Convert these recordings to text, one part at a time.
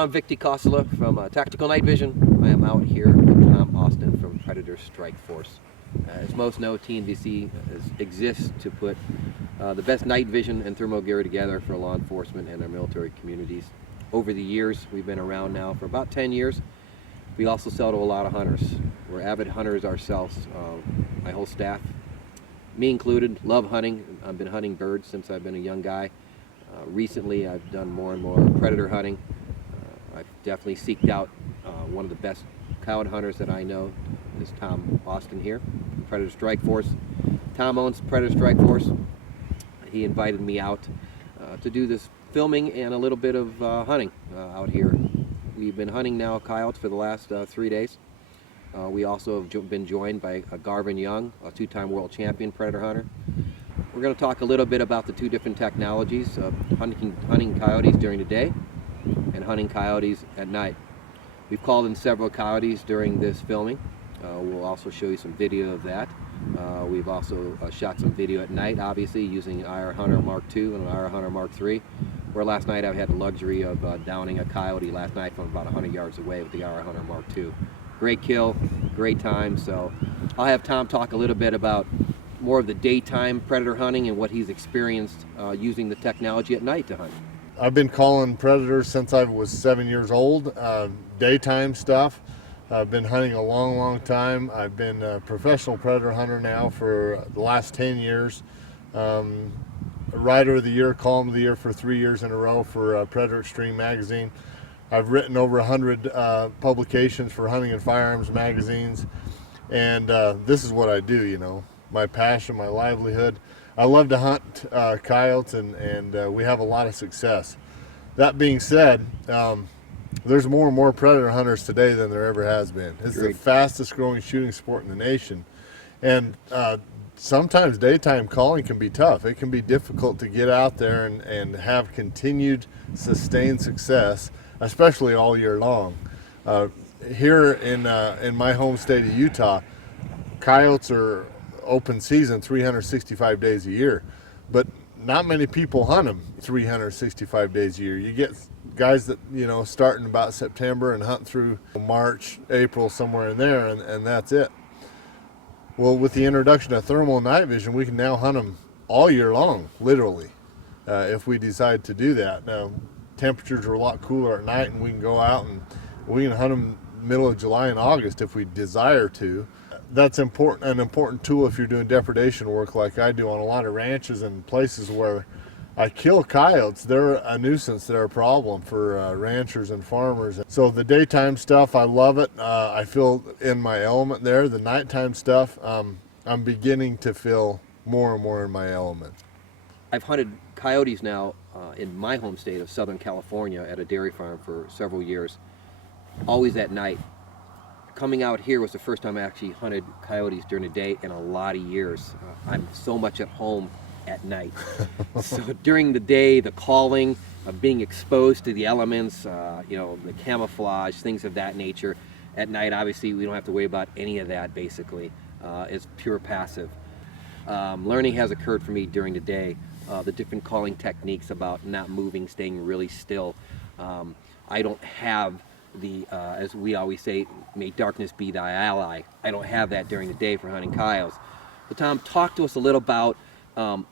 I'm Victor Cosola from Tactical Night Vision. I am out here with Tom Austin from Predator Strike Force. As most know, TNVC exists to put the best night vision and thermal gear together for law enforcement and our military communities. Over the years, we've been around now for about 10 years. We also sell to a lot of hunters. We're avid hunters ourselves. My whole staff, me included, love hunting. I've been hunting birds since I've been a young guy. Recently, I've done more and more predator hunting. I've definitely seeked out one of the best coyote hunters that I know is Tom Austin here from Predator Strike Force. Tom owns Predator Strike Force. He invited me out to do this filming and a little bit of hunting out here. We've been hunting now coyotes for the last 3 days. We also have been joined by Garvin Young, a two-time world champion predator hunter. We're going to talk a little bit about the two different technologies of hunting coyotes during the day and hunting coyotes at night. We've called in several coyotes during this filming. We'll also show you some video of that. We've also shot some video at night, obviously, using IR Hunter Mark II and an IR Hunter Mark III, where last night I had the luxury of downing a coyote last night from about 100 yards away with the IR Hunter Mark II. Great kill, great time. So I'll have Tom talk a little bit about more of the daytime predator hunting and what he's experienced using the technology at night to hunt. I've been calling predators since I was 7 years old, daytime stuff. I've been hunting a long time. I've been a professional predator hunter now for the last 10 years. Rider of the Year, Column of the Year for 3 years in a row for Predator Extreme magazine. I've written over 100 publications for hunting and firearms magazines, and this is what I do, you know, my passion, my livelihood. I love to hunt coyotes, and we have a lot of success. That being said, there's more and more predator hunters today than there ever has been. It's the fastest growing shooting sport in the nation, and sometimes daytime calling can be tough. It can be difficult to get out there and have continued sustained success, especially all year long. Here in my home state of Utah, coyotes are open season 365 days a year, but not many people hunt them 365 days a year. You get guys that, you know, start in about September and hunt through March, April, somewhere in there, and that's it. Well, with the introduction of thermal night vision, we can now hunt them all year long, literally, if we decide to do that. Now, temperatures are a lot cooler at night, and we can go out and we can hunt them middle of July and August if we desire to. That's an important tool if you're doing depredation work like I do on a lot of ranches and places where I kill coyotes. They're a nuisance. They're a problem for ranchers and farmers. So the daytime stuff, I love it. I feel in my element there. The nighttime stuff, I'm beginning to feel more and more in my element. I've hunted coyotes now in my home state of Southern California at a dairy farm for several years, always at night. Coming out here was the first time I actually hunted coyotes during the day in a lot of years. I'm so much at home at night. So during the day, the calling, being exposed to the elements, you know, the camouflage, things of that nature. At night, obviously, we don't have to worry about any of that, basically. It's pure passive. Learning has occurred for me during the day, the different calling techniques about not moving, staying really still. I don't have the, as we always say, may darkness be thy ally. I don't have that during the day for hunting coyotes. But Tom, talk to us a little about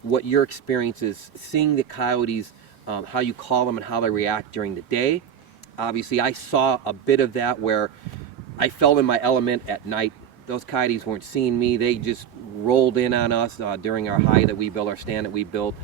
what your experience is seeing the coyotes, how you call them and how they react during the day. Obviously, I saw a bit of that where I felt in my element at night. Those coyotes weren't seeing me. They just rolled in on us during our high that we built, our stand that we built.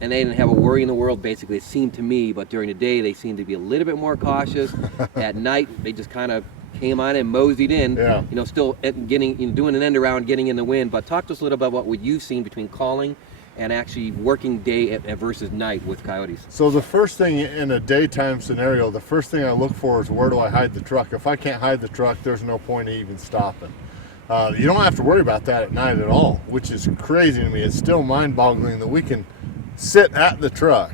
And they didn't have a worry in the world, basically, it seemed to me. But during the day, they seemed to be a little bit more cautious. At night, they just kind of came on and moseyed in, yeah. You know, still getting, you know, doing an end around, getting in the wind. But talk to us a little about what you've seen between calling and actually working day versus night with coyotes. So the first thing in a daytime scenario, the first thing I look for is where do I hide the truck? If I can't hide the truck, there's no point in even stopping. You don't have to worry about that at night at all, which is crazy to me. It's still mind-boggling that we can sit at the truck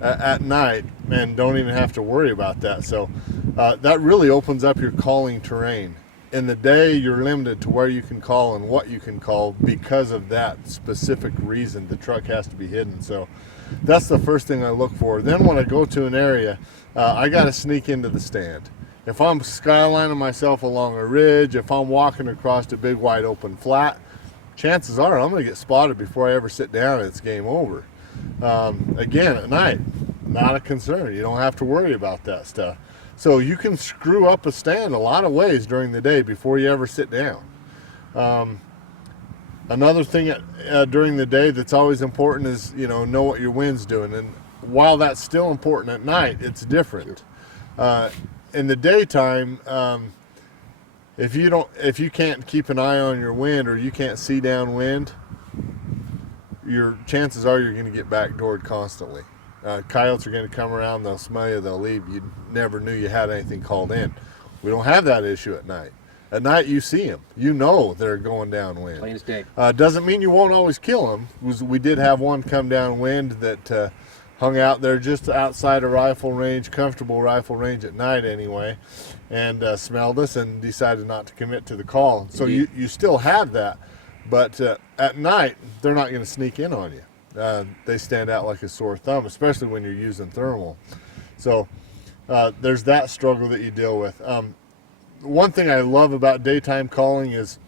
at night and don't even have to worry about that. So that really opens up your calling terrain. in the day, you're limited to where you can call and what you can call because of that specific reason. The truck has to be hidden. So that's the first thing I look for. Then when I go to an area, I got to sneak into the stand. If I'm skylining myself along a ridge, if I'm walking across a big wide open flat, chances are I'm going to get spotted before I ever sit down and it's game over. Again, at night, not a concern. You don't have to worry about that stuff. So you can screw up a stand a lot of ways during the day before you ever sit down. Another thing during the day that's always important is, know what your wind's doing. And while that's still important at night, it's different. In the daytime, if you can't keep an eye on your wind or you can't see downwind, your chances are you're going to get backdoored constantly. Coyotes are going to come around, they'll smell you, they'll leave. You never knew you had anything called in. We don't have that issue at night. At night, you see them. You know they're going downwind. Plain as day. Doesn't mean you won't always kill them. We did have one come downwind that hung out there just outside of rifle range, comfortable rifle range at night anyway, and smelled us and decided not to commit to the call. So you still have that, but at night, they're not going to sneak in on you. They stand out like a sore thumb, especially when you're using thermal. So there's that struggle that you deal with. One thing I love about daytime calling is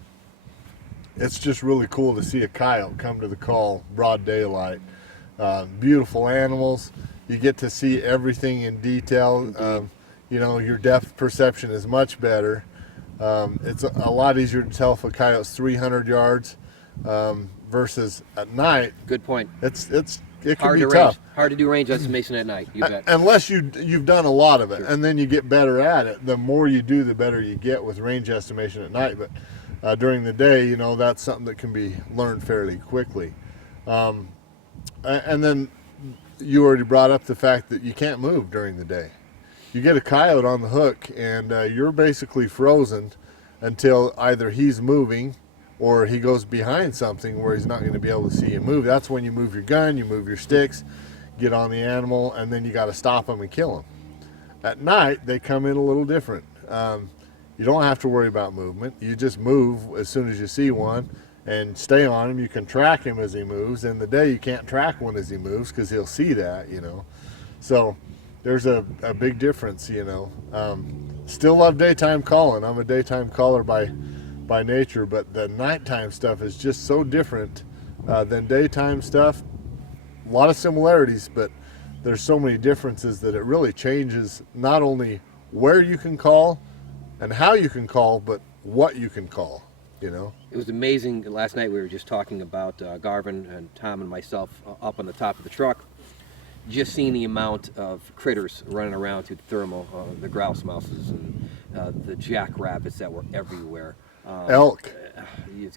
it's just really cool to see a coyote come to the call broad daylight. Beautiful animals. You get to see everything in detail. Your depth perception is much better. It's a lot easier to tell if a coyote's 300 yards versus at night. Good point. It can be tough. Hard to do range estimation at night. You bet. Unless you've done a lot of it, and then you get better at it. The more you do, the better you get with range estimation at night. But during the day, that's something that can be learned fairly quickly. And then you already brought up the fact that you can't move during the day. You get a coyote on the hook, and you're basically frozen until either he's moving or he goes behind something where he's not going to be able to see you move. That's when you move your gun, you move your sticks, get on the animal, and then you got to stop them and kill them. At night, they come in a little different. You don't have to worry about movement. You just move as soon as you see one and stay on him. You can track him as he moves. In the day, you can't track one as he moves because he'll see that, So there's a big difference, Still love daytime calling. I'm a daytime caller by nature, but the nighttime stuff is just so different than daytime stuff. A lot of similarities, but there's so many differences that it really changes not only where you can call and how you can call, but what you can call, It was amazing. Last night we were just talking about Garvin and Tom and myself up on the top of the truck, just seeing the amount of critters running around through the thermal, the grouse mouses and the jackrabbits that were everywhere. Elk,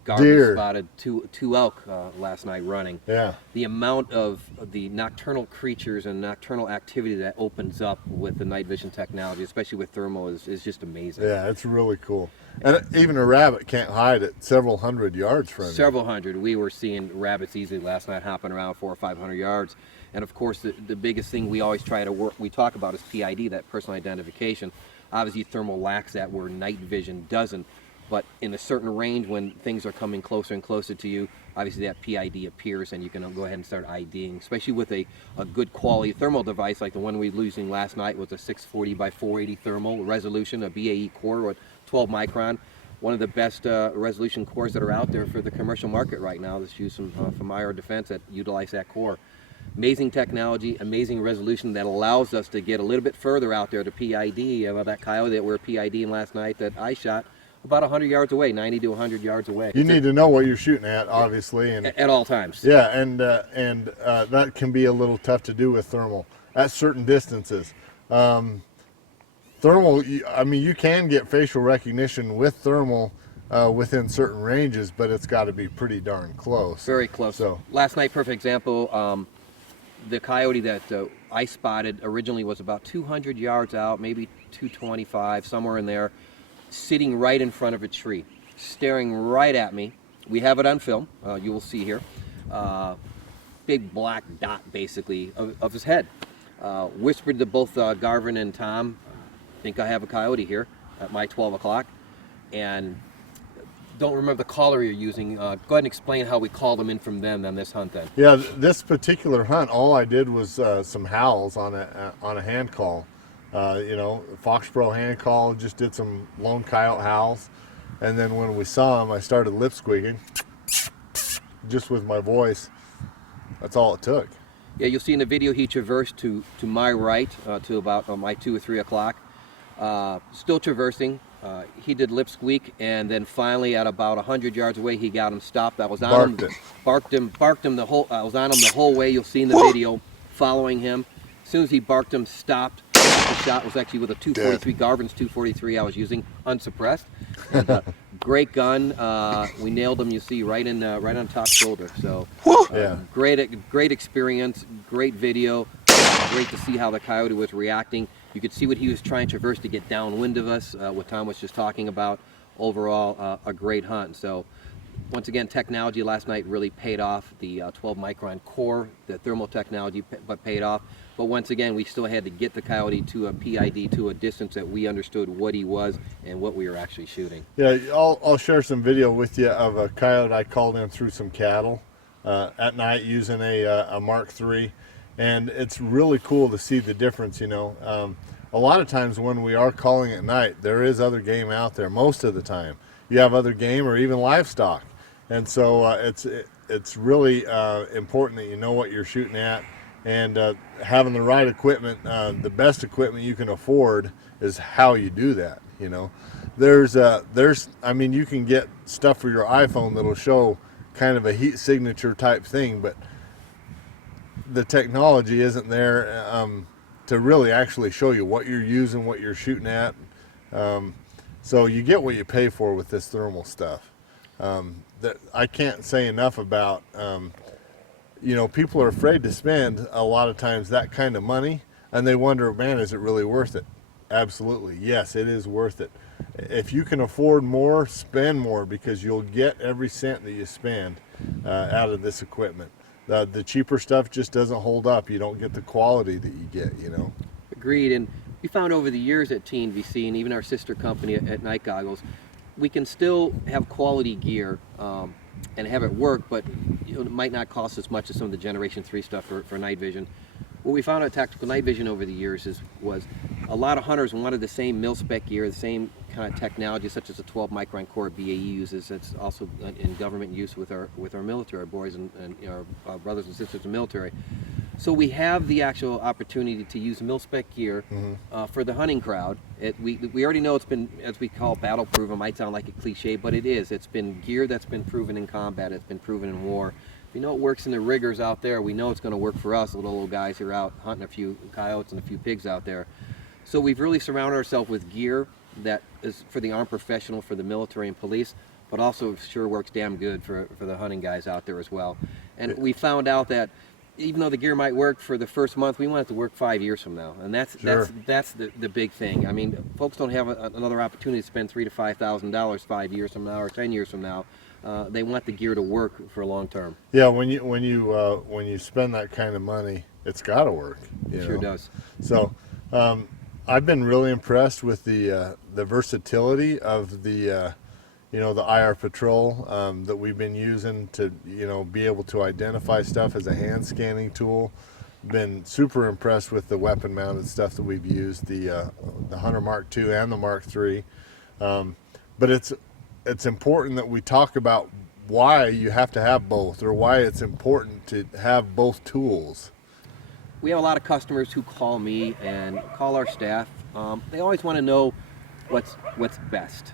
Garvin deer. spotted two elk last night running. Yeah. The amount of the nocturnal creatures and nocturnal activity that opens up with the night vision technology, especially with thermal, is just amazing. Yeah, it's really cool. And even a rabbit can't hide at several hundred yards from you. Several hundred. We were seeing rabbits easily last night hopping around 400 or 500 yards. And of course, the biggest thing we always try to we talk about is PID, that personal identification. Obviously, thermal lacks that where night vision doesn't. But in a certain range, when things are coming closer and closer to you, obviously that PID appears and you can go ahead and start IDing, especially with a good quality thermal device like the one we were using last night was a 640 by 480 thermal resolution, a BAE core with 12 micron. One of the best resolution cores that are out there for the commercial market right now. Let's use some from IR Defense that utilize that core. Amazing technology, amazing resolution that allows us to get a little bit further out there to PID. That coyote that we're PIDing last night that I shot, about 100 yards away, 90 to 100 yards away. You need to know what you're shooting at, obviously. And at all times. Yeah, and that can be a little tough to do with thermal at certain distances. Thermal, you can get facial recognition with thermal within certain ranges, but it's got to be pretty darn close. Very close. So last night, perfect example, the coyote that I spotted originally was about 200 yards out, maybe 225, somewhere in there, sitting right in front of a tree, staring right at me. We have it on film, you will see here. Big black dot, basically, of his head. Whispered to both Garvin and Tom, I think I have a coyote here at my 12 o'clock. and don't remember the caller you're using. Go ahead and explain how we called them in from them on this hunt then. Yeah, this particular hunt, all I did was some howls on a hand call. Foxborough hand call, just did some lone coyote howls. And then when we saw him, I started lip squeaking just with my voice. That's all it took. Yeah, you'll see in the video he traversed to my right to about my 2 or 3 o'clock. Still traversing. He did lip squeak, and then finally at about 100 yards away he got him stopped. I was on him, barked him the whole. I was on him the whole way. You'll see in the video, following him. As soon as he barked him, stopped. The shot was actually with a 243 Garvin's 243 I was using, unsuppressed. And, great gun. We nailed him. You see right on top shoulder. So great experience. Great video. Great to see how the coyote was reacting. You could see what he was trying to traverse to get downwind of us, what Tom was just talking about. Overall, a great hunt. So, once again, technology last night really paid off. The 12 micron core, the thermal technology paid off. But once again, we still had to get the coyote to a PID, to a distance that we understood what he was and what we were actually shooting. Yeah, I'll share some video with you of a coyote I called in through some cattle at night using a Mark III. And it's really cool to see the difference, A lot of times when we are calling at night, there is other game out there. Most of the time, you have other game or even livestock, and so it's really important that you know what you're shooting at, and having the right equipment. The best equipment you can afford is how you do that. You can get stuff for your iPhone that'll show kind of a heat signature type thing, but the technology isn't there to really actually show you what you're using, what you're shooting at. So you get what you pay for with this thermal stuff. That I can't say enough about. People are afraid to spend a lot of times that kind of money, and they wonder, man, is it really worth it? Absolutely, yes, it is worth it. If you can afford more, spend more, because you'll get every cent that you spend out of this equipment. The cheaper stuff just doesn't hold up. You don't get the quality that you get, Agreed. And we found over the years at TNVC and even our sister company at Night Goggles, we can still have quality gear and have it work, but it might not cost as much as some of the Generation 3 stuff for night vision. What we found out Tactical Night Vision over the years was a lot of hunters wanted the same mil-spec gear, the same kind of technology, such as the 12 micron core BAE uses. That's also in government use with our military, our boys and our brothers and sisters in the military. So we have the actual opportunity to use mil-spec gear for the hunting crowd. We already know it's been, as we call, battle-proof. It might sound like a cliche, but it is. It's been gear that's been proven in combat. It's been proven in war. We know it works in the riggers out there. We know it's going to work for us, little old guys who are out hunting a few coyotes and a few pigs out there. So we've really surrounded ourselves with gear that is for the armed professional, for the military and police, but also sure works damn good for the hunting guys out there as well. And we found out that even though the gear might work for the first month, we want it to work 5 years from now, and that's the big thing. I mean, folks don't have another opportunity to spend $3,000 to $5,000 5 years from now or 10 years from now. They want the gear to work for long term. Yeah, when you spend that kind of money, it's got to work. It sure does. So, I've been really impressed with the versatility of the IR Patrol that we've been using to be able to identify stuff as a hand scanning tool. Been super impressed with the weapon mounted stuff that we've used, the Hunter Mark II and the Mark III. But it's important that we talk about why you have to have both, or why it's important to have both tools. We have a lot of customers who call me and call our staff. They always want to know what's best.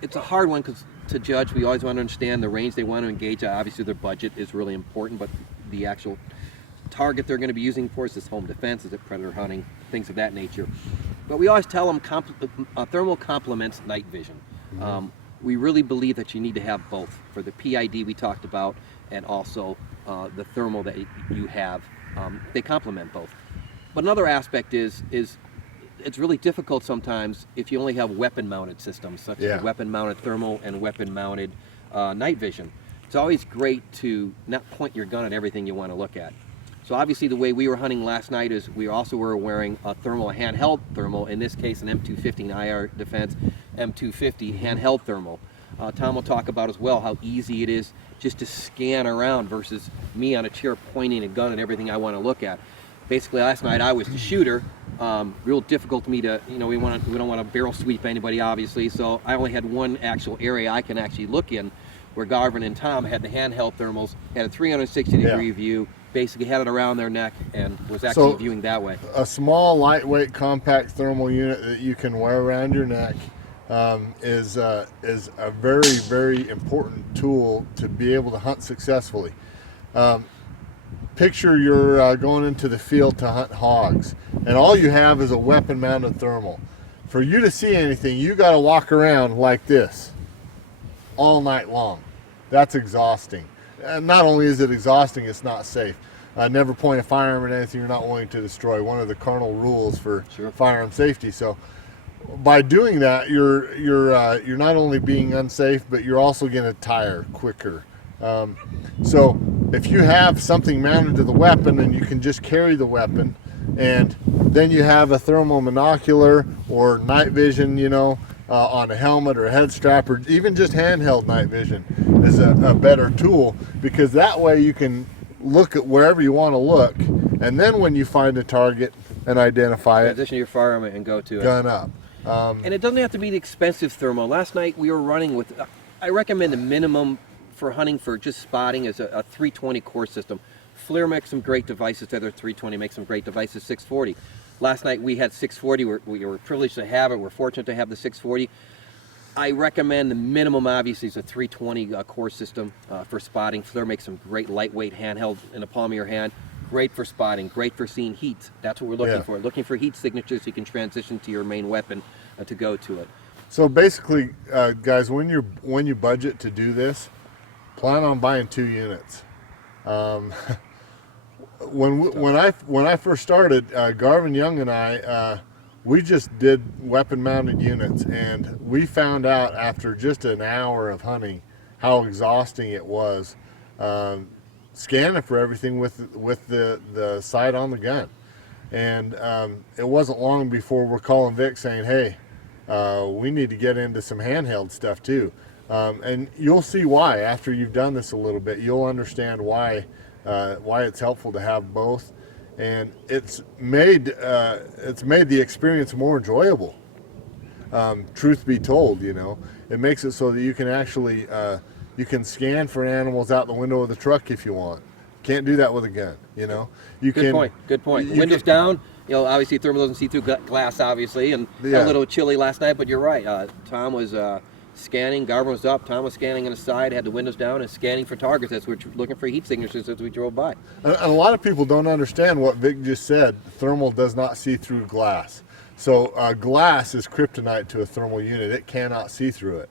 It's a hard one to judge. We always want to understand the range they want to engage. Obviously, their budget is really important, but the actual target they're going to be using for us is home defense, is it predator hunting, things of that nature. But we always tell them thermal complements night vision. We really believe that you need to have both for the PID we talked about, and also the thermal that you have. They complement both. But another aspect is it's really difficult sometimes if you only have weapon-mounted systems, such as weapon-mounted thermal and weapon-mounted night vision. It's always great to not point your gun at everything you want to look at. So obviously the way we were hunting last night is we also were wearing a thermal, a handheld thermal, in this case an M250, an IR Defense M250 handheld thermal. Tom will talk about as well how easy it is just to scan around versus me on a chair pointing a gun at everything I want to look at. Basically last night I was the shooter. Real difficult to me to, we don't want to barrel sweep anybody obviously, so I only had one actual area I can actually look in, where Garvin and Tom had the handheld thermals, had a 360-degree view, basically had it around their neck and was actually viewing that way. A small, lightweight, compact thermal unit that you can wear around your neck is a very, very important tool to be able to hunt successfully. Picture you're going into the field to hunt hogs, and all you have is a weapon-mounted thermal. For you to see anything, you got to walk around like this all night long. That's exhausting. And not only is it exhausting, it's not safe. Never point a firearm at anything you're not willing to destroy. One of the cardinal rules for firearm safety. So, by doing that, you're not only being unsafe, but you're also going to tire quicker. So if you have something mounted to the weapon and you can just carry the weapon, and then you have a thermal monocular or night vision, on a helmet or a head strap, or even just handheld night vision is a better tool, because that way you can look at wherever you want to look, and then when you find a target and identify transition your firearm and go to gun up. And it doesn't have to be the expensive thermal. Last night we were running with, I recommend the minimum for hunting for just spotting is a 320 core system. FLIR makes some great devices. The other 320 makes some great devices. 640. Last night we had 640. We were privileged to have it. We're fortunate to have the 640. I recommend the minimum obviously is a 320 core system for spotting. FLIR makes some great lightweight handheld in the palm of your hand. Great for spotting, great for seeing heat. That's what we're looking for. Looking for heat signatures so you can transition to your main weapon to go to it. So basically, guys, when you budget to do this, plan on buying 2 units. When I first started, Garvin Young and I, we just did weapon-mounted units, and we found out after just an hour of hunting how exhausting it was. Scanning for everything with the sight on the gun, and it wasn't long before we're calling Vic saying, hey, we need to get into some handheld stuff too, and you'll see why after you've done this a little bit. You'll understand why it's helpful to have both, and it's made the experience more enjoyable. Truth be told, it makes it so that you can actually you can scan for animals out the window of the truck if you want. Can't do that with a gun, Good point. Windows down. Obviously thermal doesn't see through glass, obviously, and got a little chilly last night. But you're right. Tom was scanning. Garvin was up. Tom was scanning on the side. Had the windows down and scanning for targets. As we're looking for heat signatures as we drove by. And a lot of people don't understand what Vic just said. Thermal does not see through glass. So glass is kryptonite to a thermal unit. It cannot see through it.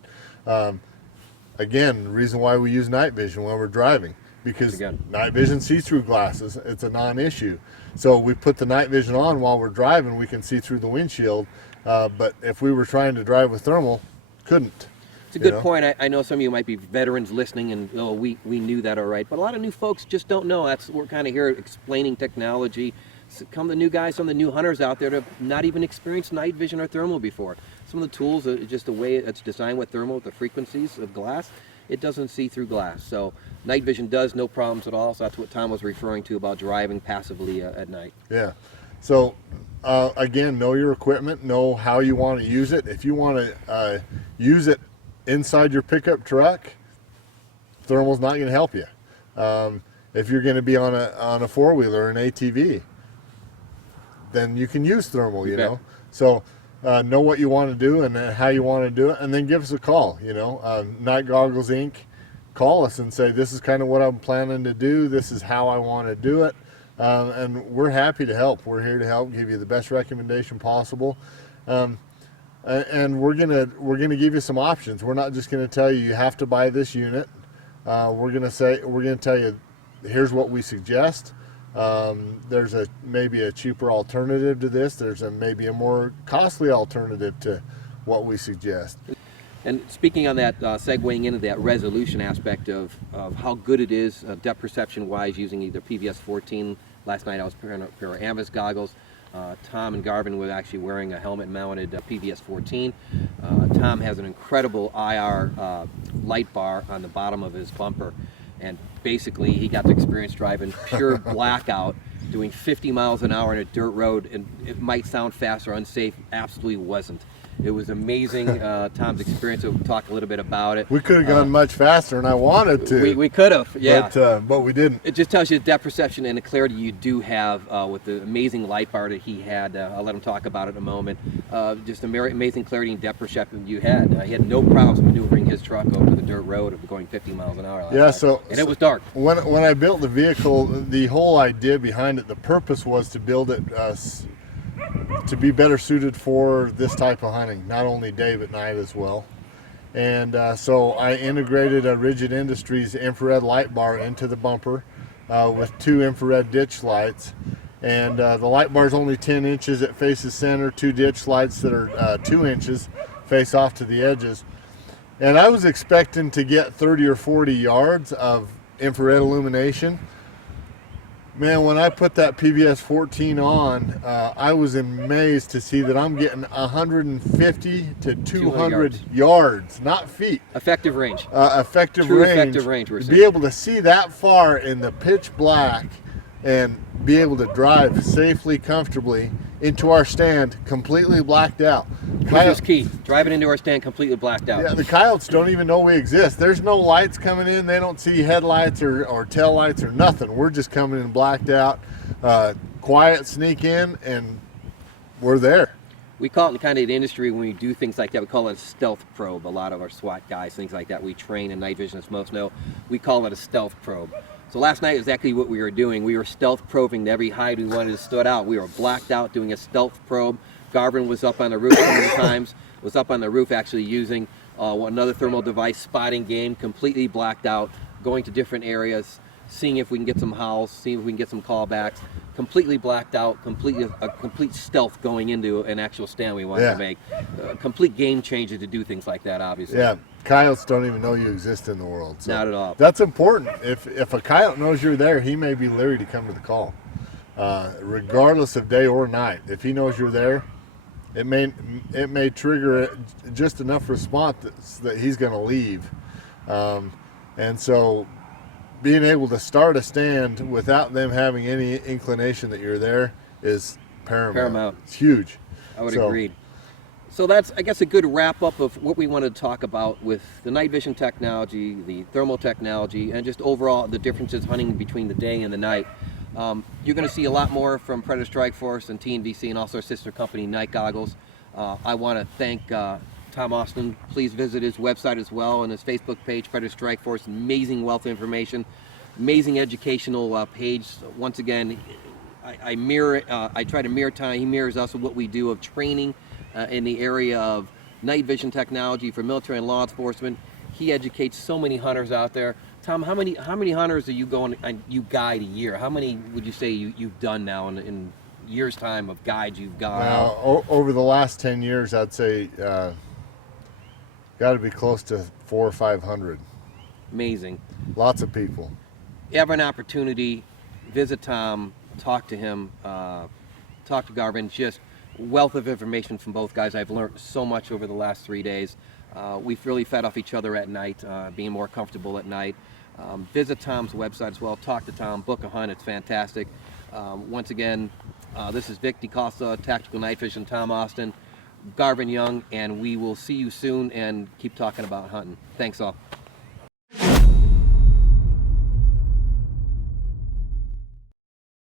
Again, the reason why we use night vision when we're driving, because night vision sees through glasses. It's a non-issue. So we put the night vision on while we're driving. We can see through the windshield. But if we were trying to drive with thermal, couldn't. It's a good point. I know some of you might be veterans listening, and we knew that all right. But a lot of new folks just don't know. We're kind of here explaining technology. Come the new guys, some of the new hunters out there that have not even experienced night vision or thermal before. Some of the tools, just the way it's designed with thermal, with the frequencies of glass, it doesn't see through glass. So night vision does no problems at all. So that's what Tom was referring to about driving passively at night. Yeah. So again, know your equipment, know how you want to use it. If you want to use it inside your pickup truck, thermal's not going to help you. If you're going to be on a four-wheeler or an ATV, then you can use thermal, you know. So know what you want to do and how you want to do it, and then give us a call. Night Goggles Inc. Call us and say, this is kind of what I'm planning to do. This is how I want to do it, and we're happy to help. We're here to help, give you the best recommendation possible, and we're gonna give you some options. We're not just gonna tell you have to buy this unit. We're gonna tell you, here's what we suggest. There's maybe a cheaper alternative to this. There's maybe a more costly alternative to what we suggest. And speaking on that, segueing into that resolution aspect of how good it is depth perception wise using either PVS 14 Last night I was wearing a pair of Amis goggles. Tom and Garvin were actually wearing a helmet-mounted PVS-14. Tom has an incredible IR light bar on the bottom of his bumper, and basically he got to experience driving pure blackout, doing 50 miles an hour on a dirt road, and it might sound fast or unsafe, absolutely wasn't. It was amazing, Tom's experience. We'll talk a little bit about it. We could have gone much faster, and I wanted to. We could have, yeah. But we didn't. It just tells you the depth perception and the clarity you do have with the amazing light bar that he had. I'll let him talk about it in a moment. Just amazing clarity and depth perception you had. He had no problems maneuvering his truck over the dirt road of going 50 miles an hour. And it was dark. When I built the vehicle, the whole idea behind it, the purpose was to build it to be better suited for this type of hunting, not only day but night as well. And so I integrated a Rigid Industries infrared light bar into the bumper with 2 infrared ditch lights. And the light bar is only 10 inches, it faces center, 2 ditch lights that are 2 inches face off to the edges. And I was expecting to get 30 or 40 yards of infrared illumination. Man, when I put that PVS-14 on, I was amazed to see that I'm getting 150 to 200 yards, not feet. Effective range. Effective True range. effective range, we're To saying. be able to see that far in the pitch black and be able to drive safely, comfortably into our stand completely blacked out. Which is key. Driving into our stand completely blacked out. Yeah, the coyotes don't even know we exist. There's no lights coming in. They don't see headlights or tail lights or nothing. We're just coming in blacked out. Quiet, sneak in, and we're there. We call it in kind of the industry when we do things like that, we call it a stealth probe. A lot of our SWAT guys, things like that, we train in night vision, as most know. We call it a stealth probe. So last night is exactly what we were doing. We were stealth probing every hide we wanted to stood out. We were blacked out doing a stealth probe. Garvin was up on the roof so many times, was up on the roof actually using another thermal device, spotting game, completely blacked out, going to different areas, seeing if we can get some howls, seeing if we can get some callbacks, completely blacked out, a complete stealth going into an actual stand we wanted to make. Complete game changer to do things like that, obviously. Yeah, coyotes don't even know you exist in the world. So not at all. That's important. If a coyote knows you're there, he may be leery to come to the call, regardless of day or night. If he knows you're there, it may trigger just enough response that he's going to leave. And so being able to start a stand without them having any inclination that you're there is paramount. It's huge. I would agree. So that's, I guess, a good wrap up of what we wanted to talk about with the night vision technology, the thermal technology, and just overall the differences hunting between the day and the night. You're going to see a lot more from Predator Strike Force and TNVC and also our sister company, Night Goggles. I want to thank Tom Austin. Please visit his website as well and his Facebook page, Predator Strike Force. Amazing wealth of information, amazing educational page. Once again, I try to mirror Tom. He mirrors us with what we do of training in the area of night vision technology for military and law enforcement. He educates so many hunters out there. Tom, how many hunters are you going and you guide a year? How many would you say you've done now in years' time of guides you've got out? Over the last 10 years, I'd say got to be close to 400 or 500. Amazing. Lots of people. You have an opportunity, visit Tom, talk to him, talk to Garvin. Just wealth of information from both guys. I've learned so much over the last 3 days. We've really fed off each other at night, being more comfortable at night. Visit Tom's website as well. Talk to Tom. Book a hunt. It's fantastic. Once again, this is Vic DeCosta, Tactical Night Vision, Tom Austin, Garvin Young, and we will see you soon and keep talking about hunting. Thanks all.